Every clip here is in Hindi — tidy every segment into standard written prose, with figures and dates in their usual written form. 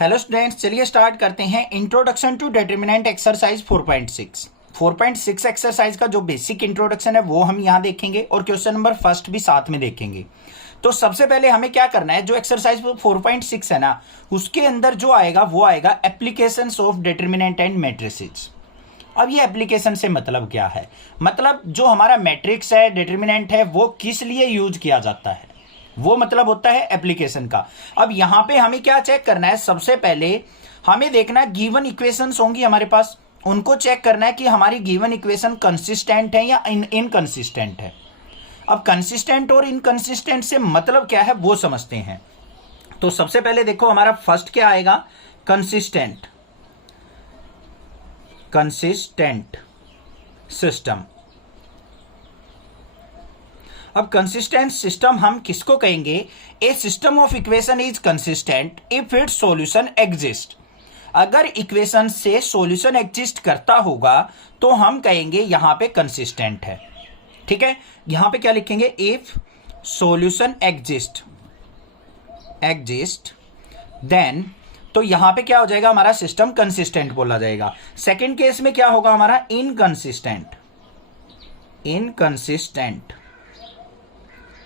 हेलो स्टूडेंट्स, चलिए स्टार्ट करते हैं introduction to determinant exercise 4.6। 4.6 exercise का जो बेसिक इंट्रोडक्शन है वो हम यहाँ देखेंगे और क्वेश्चन नंबर फर्स्ट भी साथ में देखेंगे। तो सबसे पहले हमें क्या करना है, जो एक्सरसाइज 4.6 है ना, उसके अंदर जो आएगा वो आएगा applications of determinant and matrices. अब ये एप्लीकेशन से मतलब क्या है, मतलब जो हमारा मैट्रिक्स है, डिटरमिनेंट है, वो किस लिए यूज किया जाता है, वो मतलब होता है एप्लीकेशन का। अब यहां पे हमें क्या चेक करना है, सबसे पहले हमें देखना है गिवन इक्वेशंस होंगी हमारे पास, उनको चेक करना है कि हमारी गिवन इक्वेशन कंसिस्टेंट है या इनकंसिस्टेंट है। अब कंसिस्टेंट और इनकंसिस्टेंट से मतलब क्या है वो समझते हैं। तो सबसे पहले देखो हमारा फर्स्ट क्या आएगा, कंसिस्टेंट सिस्टम। अब कंसिस्टेंट सिस्टम हम किसको कहेंगे, a system of equation is consistent if its solution exist. अगर इक्वेशन से सॉल्यूशन एग्जिस्ट करता होगा तो हम कहेंगे यहां पे कंसिस्टेंट है। ठीक है, यहां पे क्या लिखेंगे, इफ सॉल्यूशन एग्जिस्ट देन, तो यहां पे क्या हो जाएगा, हमारा सिस्टम कंसिस्टेंट बोला जाएगा। सेकंड केस में क्या होगा, हमारा इनकंसिस्टेंट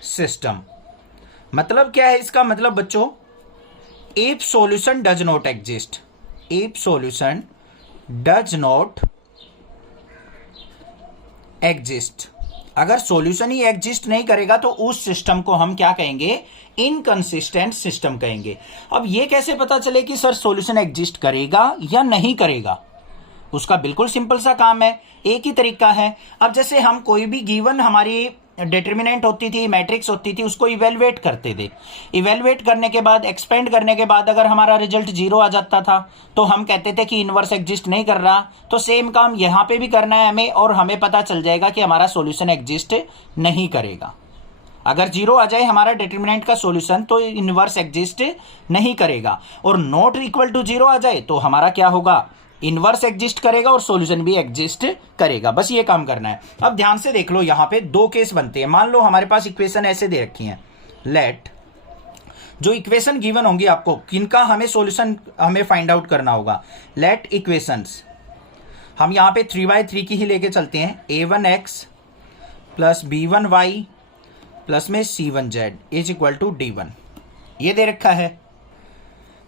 सिस्टम। मतलब क्या है इसका मतलब बच्चों, if solution does not exist, अगर सॉल्यूशन ही एग्जिस्ट नहीं करेगा तो उस सिस्टम को हम क्या कहेंगे, इनकंसिस्टेंट सिस्टम कहेंगे। अब ये कैसे पता चले कि सर सॉल्यूशन एग्जिस्ट करेगा या नहीं करेगा, उसका बिल्कुल सिंपल सा काम है, एक ही तरीका है। अब जैसे हम कोई भी गिवन हमारी डिटरमिनेंट होती थी, मैट्रिक्स होती थी, उसको इवेलुएट करते थे। इवेलुएट करने के बाद, एक्सपेंड करने के बाद अगर हमारा रिजल्ट 0 आ जाता था तो हम कहते थे कि इनवर्स एग्जिस्ट नहीं कर रहा। तो सेम काम यहां पे भी करना है हमें, और हमें पता चल जाएगा कि हमारा सॉल्यूशन एग्जिस्ट नहीं करेगा। अगर 0 आ जाए हमारा डिटरमिनेंट का सॉल्यूशन तो इनवर्स एग्जिस्ट नहीं करेगा, और नॉट इक्वल टू 0 आ जाए तो हमारा क्या होगा, इनवर्स एग्जिस्ट करेगा और सॉल्यूशन भी एग्जिस्ट करेगा। बस ये काम करना है। अब ध्यान से देख लो, यहां पे दो केस बनते हैं। मान लो हमारे पास इक्वेशन ऐसे दे रखी है, लेट जो इक्वेशन गिवन होंगी आपको, किनका हमें सॉल्यूशन हमें फाइंड आउट करना होगा। लेट इक्वेशंस हम यहां पे 3/3 की ही लेके चलते हैं। a1x प्लस b1y प्लस में c1z is equal to d1, ये दे रखा है।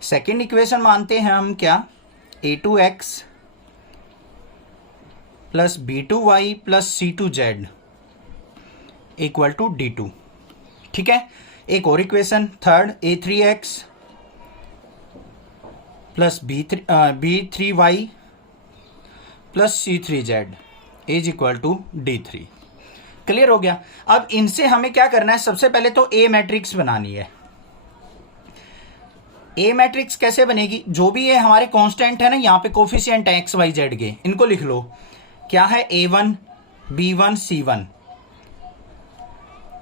सेकेंड इक्वेशन मानते हैं हम क्या, a2x plus b2y plus c2z equal to d2। ठीक है, एक और equation third, a3x plus b3y plus c3z is equal to d3। Clear हो गया। अब इनसे हमें क्या करना है, सबसे पहले तो ए मैट्रिक्स बनानी है। ए मैट्रिक्स कैसे बनेगी, जो भी ये हमारे कांस्टेंट है ना, यहाँ पे कोफिशिएंट है एक्स वाई जेड के, इनको लिख लो। क्या है, a1 b1 c1,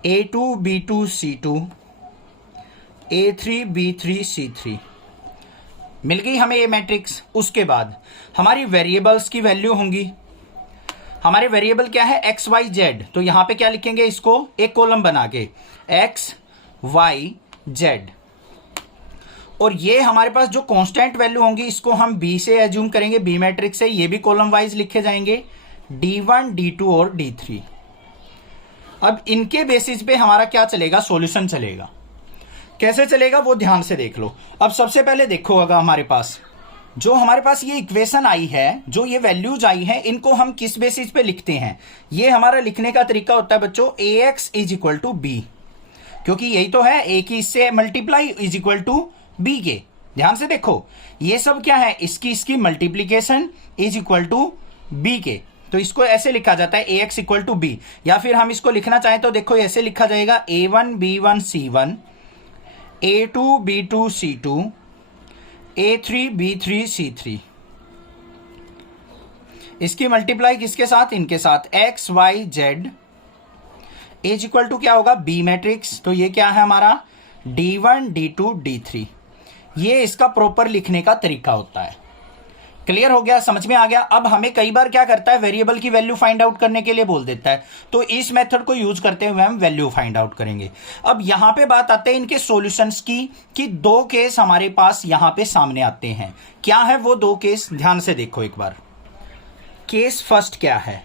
a2 b2 c2, a3 b3 c3। मिल गई हमें ए मैट्रिक्स। उसके बाद हमारी वेरिएबल्स की वैल्यू होंगी। हमारे वेरिएबल क्या है, एक्स वाई जेड, तो यहां पे क्या लिखेंगे, इसको एक कॉलम बना के एक्स वाई जेड। और ये हमारे पास जो कांस्टेंट वैल्यू होंगी इसको हम बी से एज्यूम करेंगे, बी मैट्रिक्स से, ये भी कॉलम वाइज लिखे जाएंगे, d1 d2 और d3। अब इनके बेसिस पे हमारा क्या चलेगा, सॉल्यूशन चलेगा। कैसे चलेगा वो ध्यान से देख लो। अब सबसे पहले देखो, अगर हमारे पास ये इक्वेशन आई है, जो ये वैल्यूज आई है, इनको हम किस बेसिस पे लिखते हैं। ये हमारा लिखने का तरीका होता है बच्चों, ax is equal to B, क्योंकि यही तो है, ए की इससे multiply is equal to B के। ध्यान से देखो, ये सब क्या है, इसकी multiplication is equal to B के। तो इसको ऐसे लिखा जाता है, ax इक्वल टू बी, या फिर हम इसको लिखना चाहें तो देखो ऐसे लिखा जाएगा, a1 b1 c1, a2 b2 c2, a3 b3 c3। इसकी मल्टीप्लाई किसके साथ, इनके साथ, x y z is equal to क्या होगा, बी मैट्रिक्स। तो ये क्या है हमारा, d1 d2 d3। ये इसका प्रॉपर लिखने का तरीका होता है। क्लियर हो गया, समझ में आ गया। अब हमें कई बार क्या करता है, वेरिएबल की वैल्यू फाइंड आउट करने के लिए बोल देता है, तो इस मेथड को यूज करते हुए हम वैल्यू फाइंड आउट करेंगे। अब यहां पे बात आते हैं इनके सॉल्यूशंस की, कि दो केस हमारे पास यहां पे सामने आते हैं। क्या है वो दो केस, ध्यान से देखो एक बार। केस फर्स्ट क्या है,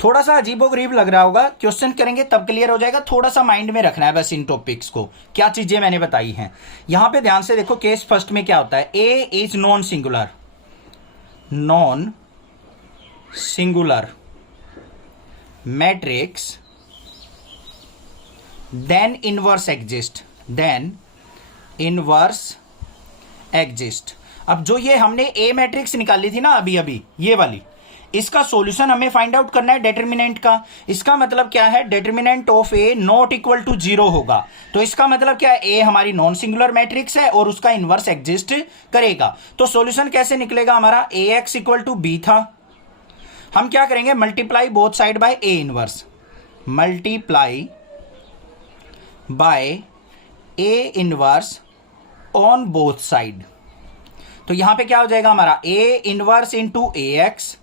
थोड़ा सा अजीबोगरीब लग रहा होगा, क्वेश्चन करेंगे तब क्लियर हो जाएगा, थोड़ा सा माइंड में रखना है बस इन टॉपिक्स को, क्या चीजें मैंने बताई हैं। यहां पे ध्यान से देखो, केस फर्स्ट में क्या होता है, A is non singular, non singular matrix, then inverse exist, then inverse exist. अब जो ये हमने ए मैट्रिक्स निकाली थी ना अभी अभी, ये वाली, इसका सॉल्यूशन हमें फाइंड आउट करना है डेटरमिनेंट का। इसका मतलब क्या है, determinant of A not equal to 0 होगा। तो इसका मतलब क्या है, ए हमारी नॉन सिंगुलर मैट्रिक्स है और उसका इनवर्स एग्जिस्ट करेगा। तो सॉल्यूशन कैसे निकलेगा हमारा, A X equal to B था, हम क्या करेंगे, multiply both side by A inverse, multiply by A inverse on both side. तो यहां पे क्या हो जाएगा हमारा, A inverse into A X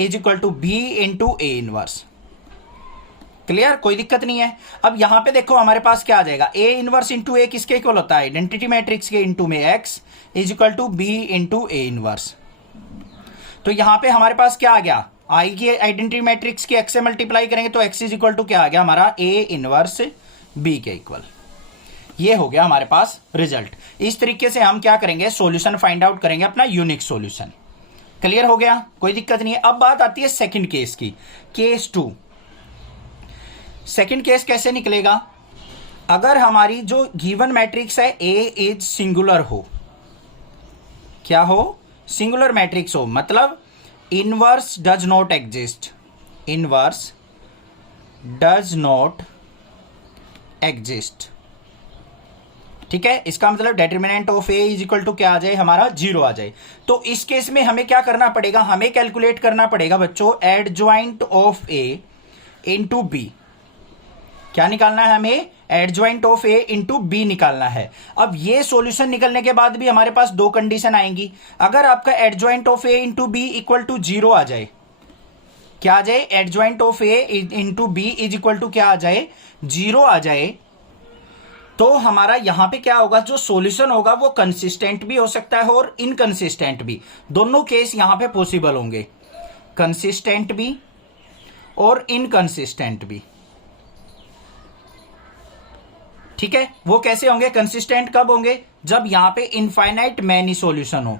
is equal to B into A inverse. Clear, कोई दिक्कत नहीं है। अब यहां पे देखो हमारे पास क्या आ जाएगा, ए इनवर्स इंटू ए किसके इक्वल होता है, आइडेंटिटी मैट्रिक्स के इंटू में X is equal to B into A inverse. तो यहां पे हमारे पास क्या आ गया, आई की आइडेंटिटी मैट्रिक्स की एक्स से मल्टीप्लाई करेंगे तो एक्स इज इक्वल टू क्या आ गया हमारा, ए इनवर्स बी के इक्वल। ये हो गया हमारे पास रिजल्ट। इस तरीके से हम क्या करेंगे, सॉल्यूशन फाइंड आउट करेंगे, अपना यूनिक सॉल्यूशन। क्लियर हो गया, कोई दिक्कत नहीं है। अब बात आती है सेकंड केस की, केस 2। सेकंड केस कैसे निकलेगा, अगर हमारी जो गिवन मैट्रिक्स है ए इज सिंगुलर हो, क्या हो, सिंगुलर मैट्रिक्स हो, मतलब inverse does not exist, inverse does not exist, ठीक है। इसका मतलब determinant of A is equal to क्या आ जाए हमारा, 0 आ जाए। तो इस केस में हमें क्या करना पड़ेगा, हमें कैलकुलेट करना पड़ेगा बच्चों adjoint of A into B. क्या निकालना है हमें, adjoint of A into B निकालना है। अब ये सॉल्यूशन निकलने के बाद भी हमारे पास दो कंडीशन आएंगी। अगर आपका adjoint of A into B equal to 0 आ जाए, क्या आ जाए, adjoint of A into B is equal to क्या आ जाए, 0 आ जाए, तो हमारा यहां पे क्या होगा, जो सॉल्यूशन होगा वो कंसिस्टेंट भी हो सकता है और इनकंसिस्टेंट भी। दोनों केस यहां पे पॉसिबल होंगे, कंसिस्टेंट भी और इनकंसिस्टेंट भी, ठीक है। वो कैसे होंगे, कंसिस्टेंट कब होंगे, जब यहां पे इनफाइनाइट मैनी सॉल्यूशन हो,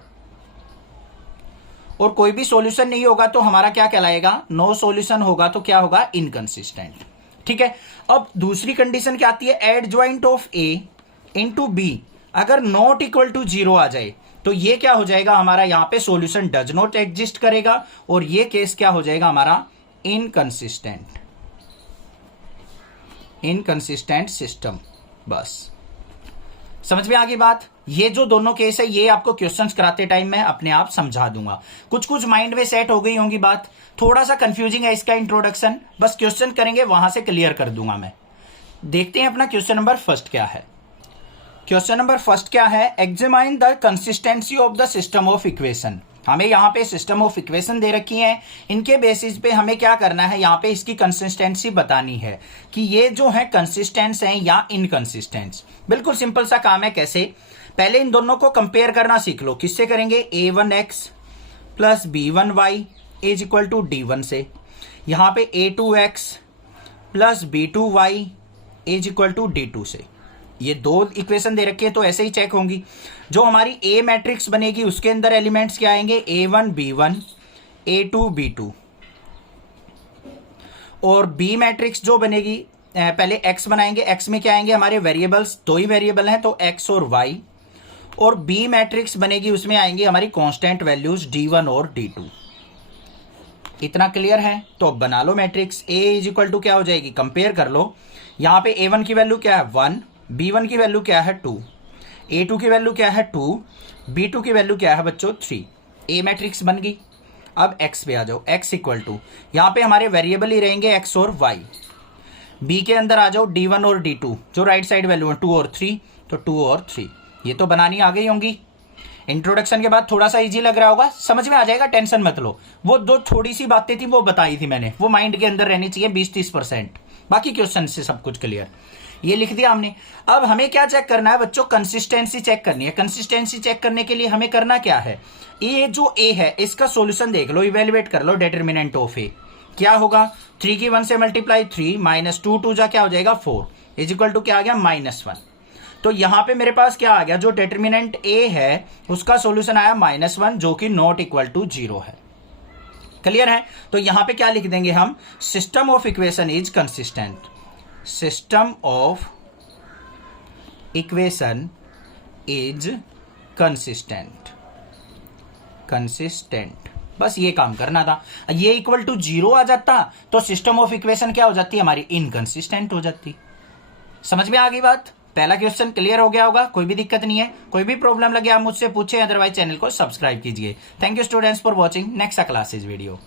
और कोई भी सॉल्यूशन नहीं होगा तो हमारा क्या कहलाएगा, नो सॉल्यूशन होगा तो क्या होगा, इनकंसिस्टेंट, ठीक है। अब दूसरी कंडीशन क्या आती है, adjoint of A into B अगर नॉट इक्वल टू 0 आ जाए तो ये क्या हो जाएगा हमारा, यहां पे सॉल्यूशन डज नॉट एग्जिस्ट करेगा और ये केस क्या हो जाएगा हमारा, इनकंसिस्टेंट, इनकंसिस्टेंट सिस्टम। बस समझ में आ गई बात। ये जो दोनों केस है ये आपको क्वेश्चंस कराते टाइम मैं अपने आप समझा दूंगा, कुछ कुछ माइंड में सेट हो गई होंगी बात। थोड़ा सा कंफ्यूजिंग है इसका इंट्रोडक्शन, बस क्वेश्चन करेंगे वहां से क्लियर कर दूंगा मैं। देखते हैं अपना क्वेश्चन नंबर फर्स्ट क्या है। क्वेश्चन नंबर फर्स्ट क्या है, examine the consistency of the system of equation. हमें यहाँ पे सिस्टम ऑफ इक्वेशन दे रखी है, इनके बेसिस पे हमें क्या करना है, यहाँ पे इसकी कंसिस्टेंसी बतानी है कि ये जो है कंसिस्टेंस है या इनकंसिस्टेंस। बिल्कुल सिंपल सा काम है। कैसे, पहले इन दोनों को कंपेयर करना सीख लो। किससे करेंगे, a1x plus b1y is equal to d1 से। यहाँ पे a2x plus b2y is equal to d2 से। ये दो इक्वेशन दे रखी है तो ऐसे ही चेक होंगी। जो हमारी ए मैट्रिक्स बनेगी उसके अंदर एलिमेंट्स क्या आएंगे, a1 b1 a2 b2, और बी मैट्रिक्स जो बनेगी पहले x बनाएंगे, x में क्या आएंगे हमारे वेरिएबल्स, दो ही वेरिएबल हैं तो x और y, और बी मैट्रिक्स बनेगी उसमें आएंगी हमारी कांस्टेंट वैल्यूज d1 और d2। इतना क्लियर है। तो अब बना लो matrix. a is equal to क्या हो जाएगी, कंपेयर कर लो। यहाँ पे a1 की वैल्यू क्या है 1, b1 की वैल्यू क्या है 2, a2 की वैल्यू क्या है 2, b2 की वैल्यू क्या है बच्चों 3। a मैट्रिक्स बन गई। अब x पे आ जाओ, x इक्वल टू यहाँ पे हमारे वेरिएबल ही रहेंगे x और y। b के अंदर आ जाओ d1 और d2 जो राइट साइड वैल्यू है 2 और 3, तो 2 और 3 ये तो बनानी आ गई होंगी। इंट्रोडक्शन के बाद थोड़ा सा इजी लग रहा होगा, समझ में आ जाएगा, टेंशन मत लो। वो दो थोड़ी सी बातें थी वो बताई थी मैंने, वो माइंड के अंदर रहनी चाहिए 20-30%, बाकी क्वेश्चन से सब कुछ क्लियर। ये लिख दिया हमने। अब हमें क्या चेक करना है बच्चों, कंसिस्टेंसी चेक करनी है। कंसिस्टेंसी चेक करने के लिए हमें करना क्या है, ये जो ए है इसका सॉल्यूशन देख लो, इवेल्युएट कर लो डिटरमिनेंट ऑफ ए। क्या होगा, 3 की 1 से मल्टीप्लाई 3 माइनस 2 2 जा क्या हो जाएगा 4 इज इक्वल टू क्या आ गया -1। तो यहां पे मेरे पास क्या आ गया, जो डिटरमिनेंट ए है उसका सॉल्यूशन आया -1 जो कि नॉट इक्वल टू 0 है। क्लियर है। तो यहां पे क्या लिख देंगे हम, system of equation is consistent. System of equation is consistent. Consistent, बस ये काम करना था। ये इक्वल टू 0 आ जाता तो सिस्टम ऑफ इक्वेशन क्या हो जाती है हमारी, इनकंसिस्टेंट हो जाती। समझ में आ गई बात। पहला क्वेश्चन क्लियर हो गया होगा, कोई भी दिक्कत नहीं है। कोई भी प्रॉब्लम लगे आप मुझसे पूछे, अदरवाइज चैनल को सब्सक्राइब कीजिए। Thank you students for watching next classes video.